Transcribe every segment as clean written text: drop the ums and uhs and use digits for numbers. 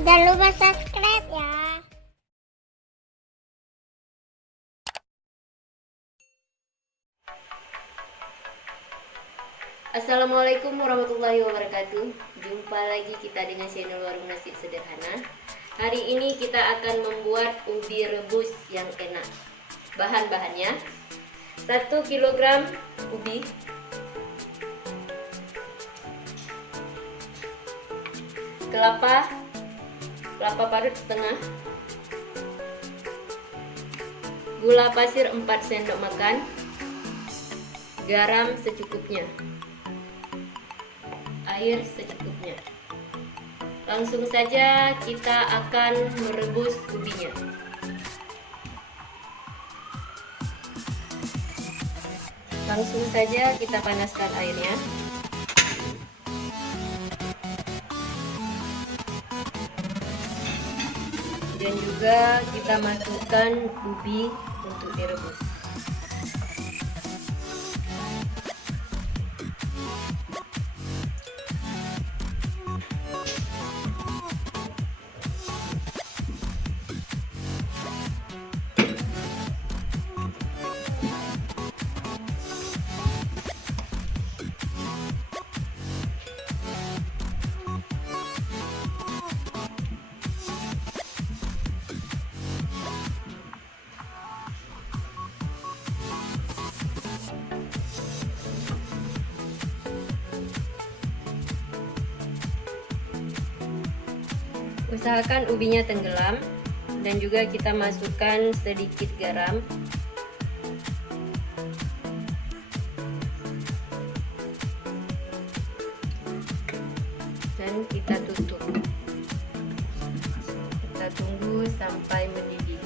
Jangan lupa subscribe ya. Assalamualaikum warahmatullahi wabarakatuh. Jumpa lagi kita dengan channel Warung Nasi Sederhana. Hari ini kita akan membuat ubi rebus yang enak. Bahan-bahannya 1 kg ubi, kelapa parut setengah, gula pasir 4 sendok makan, garam secukupnya, air secukupnya. Langsung saja kita akan merebus ubinya. Langsung saja kita panaskan airnya. Dan juga kita masukkan ubi untuk direbus. Usahakan ubinya tenggelam dan juga kita masukkan sedikit garam. Dan kita tutup. Kita tunggu sampai mendidih.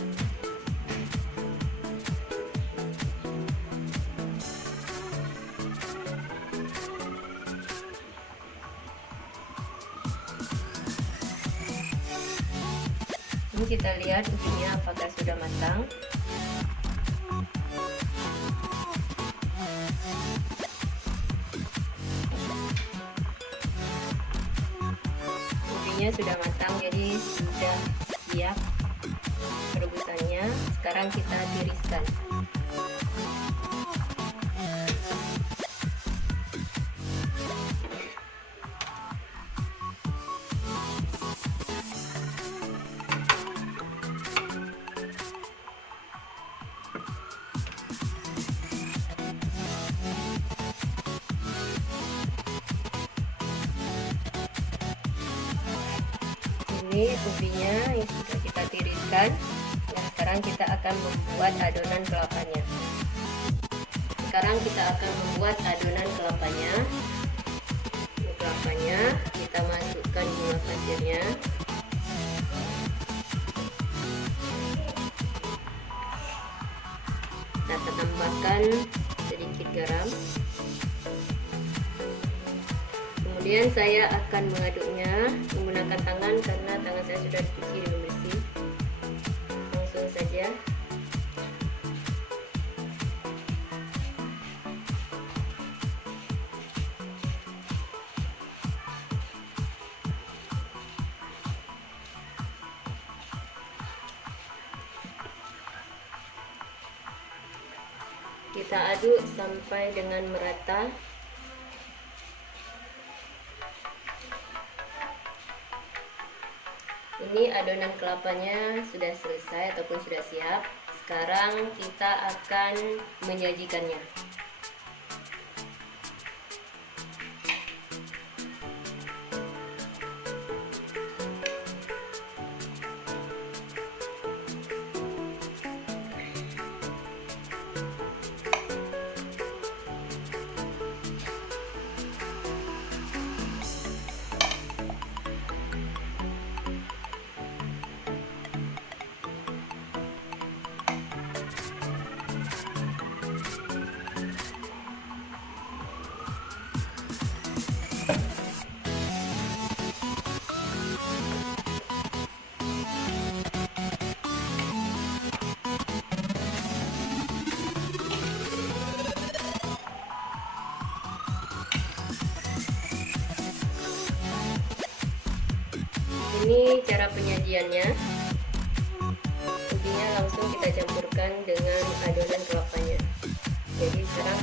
Ini kita lihat ubinya apakah sudah matang. Ubinya sudah matang, jadi sudah siap perebusannya. Sekarang kita tiriskan. Ini ubinya yang sudah kita tiriskan. Nah, sekarang kita akan membuat adonan kelapanya. Untuk kelapanya kita masukkan gula pasirnya. Kita tambahkan sedikit garam. Kemudian saya akan mengaduknya menggunakan tangan karena tangan saya sudah dicuci dengan bersih. Langsung saja. Kita aduk sampai dengan merata. Ini adonan kelapanya sudah selesai ataupun sudah siap. Sekarang kita akan menyajikannya. Ini cara penyajiannya. Ubinya langsung kita campurkan dengan adonan kelapanya. Jadi sekarang